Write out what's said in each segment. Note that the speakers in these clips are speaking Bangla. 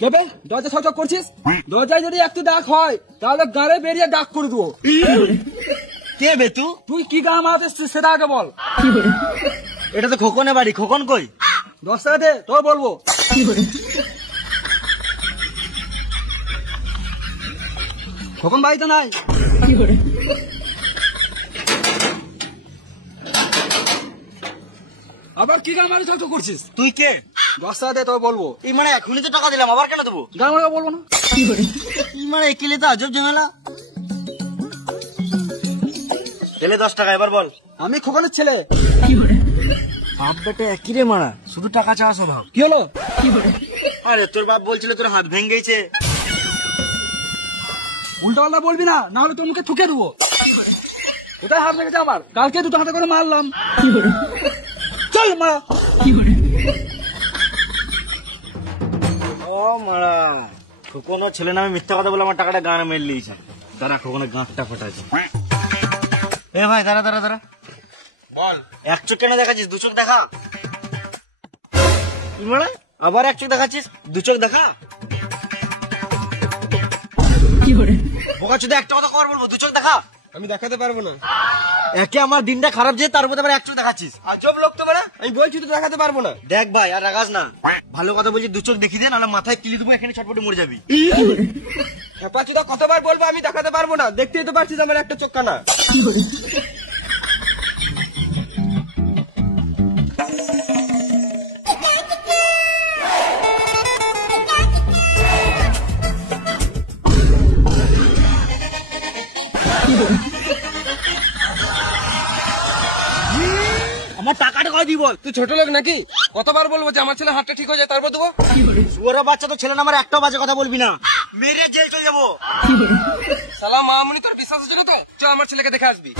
কেবে দরজা ছক করছিস? দরজায় যদি একটু ডাক হয় তাহলে গাড়ে বেরিয়ে ডাক করে দেবো। কে বে তুই কি গা মারাতে এসছিস সেটা আগে বল। এটা তো খোকনের বাড়ি, খোকন কই? 10 টাকা দে তোর বলবো। খোকন বাড়িতে নাই। আবার কি গা মারি ছক করছিস? তুই কে? 10 টাকা দে তোর বলবো। এই মানে এখনই তো টাকা দিলাম, আবার কেন দেবো? গা মারা বলবো না। এই মানে একিলে তো আজব ঝামেলা। এলে 10 টাকা, এবার বল। আমি খোকনের ছেলে। বাপ বেটা একই রে মারা, শুধু টাকা চাওয়া স্বভাব। কি হলো? আরে তোর বাপ বলছিল তোর হাত ভেঙে গেছে। উল্টা পাল্টা বলবি না, না হলে তোর মুখে থুকে দেবো। কোথায় হাত লেগেছে আমার? কালকে 2 হাতে করে মারলাম। চল মা। ও মারা, খোকনের ছেলে নামে মিথ্যা কথা বলে আমার টাকাটা গানে মেরে লিয়েছে। দাঁড়া, খোকনের গাঁটটা ফোটাচ্ছে। এ ভাই দাঁড়া দাঁড়া দাঁড়া, বল। 1 চোখ কেন দেখাচ্ছিস? 2 চোখ দেখা। কি মানে আবার 1 চোখ দেখাচ্ছিস? 2 চোখ দেখা। বোকা চোদা, একটা কথা কর বলবো, 2 চোখ দেখা। আমি দেখাতে পারবো না। একে আমার দিনটা খারাপ যে, তার উপর আবার 1 চোখ দেখাচ্ছিস। আজব লোক তো বেড়া। আমি বলছি তো দেখাতে পারবো না। দেখ ভাই, আর রাগাস না। ভালো কথা বলছি, 2 চোখ দেখি দে, নাহলে মাথায় কিলি দেবো, এখানে ছটপটে মরে যাবি। পাঁচুদা কতবার বলবো আমি দেখাতে পারবো না? দেখতেই তো পারছিস আমার একটা চোখ কানা। আমার টাকাটা কয় দিই বল। তুই ছোট লোক নাকি? কতবার বলবো যে আমার ছেলে হাতটা ঠিক হয়ে যায় তারপর দেবো? ওরা বাচ্চা তো ছেলে না, আমার একটাও বাজে কথা বলবি না, মেরে জেল চলে যাবো। সালাম মামুনি, তোর বিশ্বাস ছিল তো? চল আমার ছেলেকে দেখে আসবি।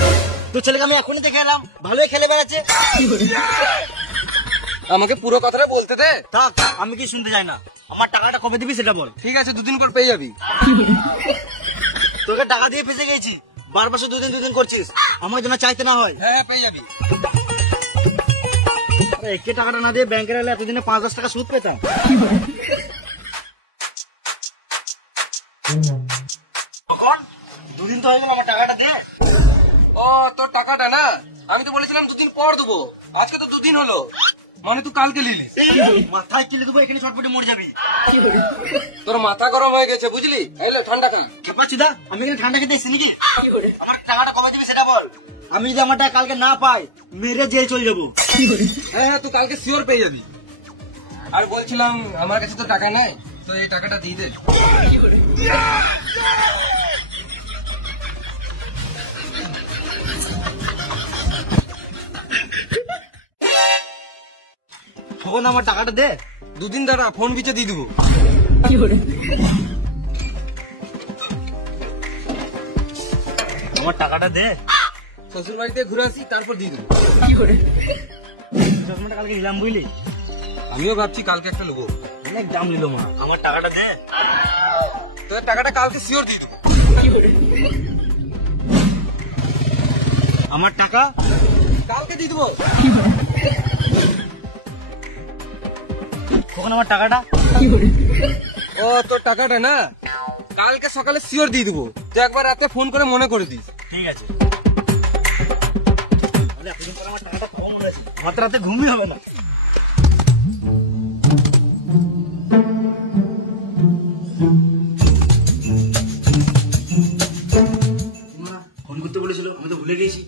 তোর ছেলেকে আমি এখনই দেখে এলাম, ভালোই খেলে বেড়াচ্ছে। আমাকে পুরো কথাটা বলতে দে। থাক, আমি কি শুনতে চাই না। আমার টাকাটা কবে দিবি সেটা বল। ঠিক আছে, 2 দিন পর পেয়ে যাবি। তোকে টাকা দিয়ে ফেসে গেছি, বারবার 2 দিন করছিস, আমার জন্য চাইতে না হয়। হ্যাঁ পেয়ে যাবি। একে টাকাটা না দিয়ে ব্যাংকের এলে এতদিনে 5-10 টাকা সুদ পেতাম। 2 দিন তো হয়ে গেল, আমার টাকাটা দে। ও তোর টাকাটা না, আমি তো বলেছিলাম 2 দিন পর দেবো। আজকে তো 2 দিন হলো, মানে তুই কালকে নিলি। মাথায় কিলে দেবো, এখানে ছটপটে মরে যাবি। তোর মাথা গরম হয়ে গেছে বুঝলি? এলো ঠান্ডা খা। খেপাচ্ছিদা, আমি এখানে ঠান্ডা খেতে এসেছি নাকি? আমার টাকাটা কবে দিবি সেটা বল। আমি যদি আমার টাকা কালকে না পাই, মেরে জেল চলে যাবো। হ্যাঁ হ্যাঁ, তুই কালকে শিওর পেয়ে যাবি। আর বলছিলাম আমার কাছে তো টাকা নাই, তো এই টাকাটা দিয়ে দে। তখন আমার টাকাটা দে। 2 দিন দাঁড়া, ফোন বিচে দিয়ে দেবো। আমার টাকাটা দে। শ্বশুর বাড়িতে ঘুরে আসি, তারপর দিয়ে দেবো। চশমাটা কালকে নিলাম বুঝলি, আমিও ভাবছি কালকে একটা নেবো। অনেক দাম নিল মা। আমার টাকাটা দে। তোর টাকাটা কালকে শিওর দিয়ে দেবো। আমার টাকা কালকে দিয়ে দেবো। কখন আমার টাকাটা? ও তোর টাকাটা না, কালকে সকালে শিওর দিয়ে দেবো। তুই একবার রাতে ফোন করে মনে করে দিস। ঠিক আছে। আমার টাকাটা পাবো মনে আছে, আমার তো রাতে ঘুমই হবে না। ফোন করতে বলেছিল, আমি তো ভুলে গেছি।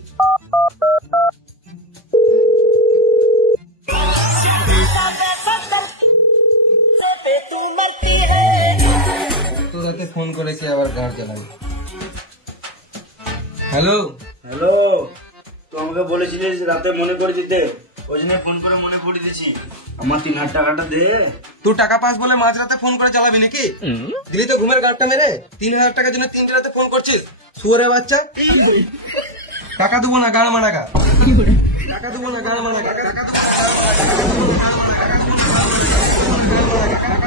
তোর রাতে ফোন করে কে আবার গাড় জ্বালাবে? হ্যালো হ্যালো, তো আমাকে বলেছিলিস রাতে মনে করে দিতে, ওই জন্য ফোন করে মনে করে দিয়েছি। আমার 3000 টাকাটা দে। তুই টাকা পাস বলে মাঝরাতে ফোন করে জ্বালাবি নাকি? দিলি তো ঘুমের গাড়টা মেরে। 3000 টাকার জন্য 3টে রাতে ফোন করছিস, শুয়োরের বাচ্চা। টাকা দেবো না, গাড় মারা গা। টাকা দেবো না, গাড় মারা গা। টাকা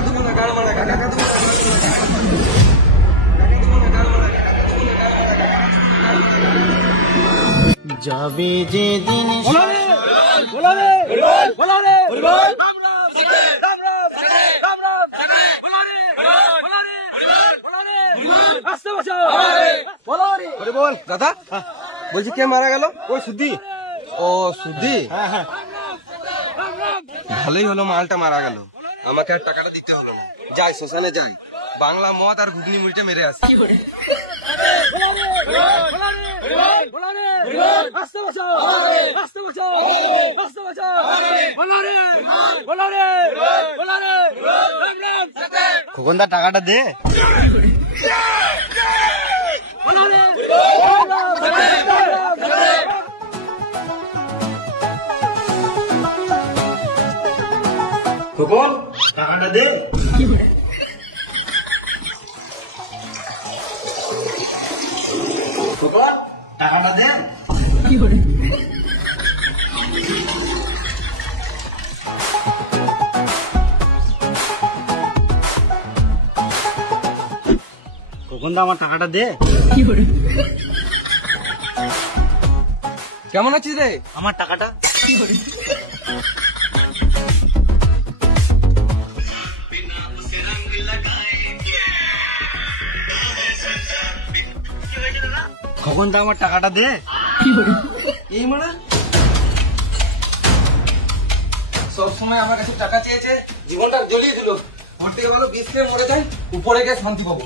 দেবো না, গাড় মারা গা। টাকা দেবো না। যাবে যে দিন বল দাদা বলছি কে মারা গেল? ওই সুদ্ধি। ও সুধি, হ্যাঁ হ্যাঁ, ভালোই হলো মালটা মারা গেল, আমাকে আর টাকাটা দিতে হলো না। যাই শ্মশানে যাই, বাংলা মদ আর ঘুগনি মুড়িটা মেরে আসি। খোকনদা টাকাটা দে। খোকন টাকাটা দে। খোকন টাকাটা দে। খোকনদা আমার টাকাটা দে। কেমন আছিস রে? আমার টাকাটা। খোকনদা আমার টাকাটা দে। এই মানে সবসময় আমার কাছে টাকা চেয়েছে, জীবনটা জ্বলিয়ে দিল। ওর থেকে ভালো বিষ খেয়ে মরে যায়, উপরে গিয়ে শান্তি পাবো।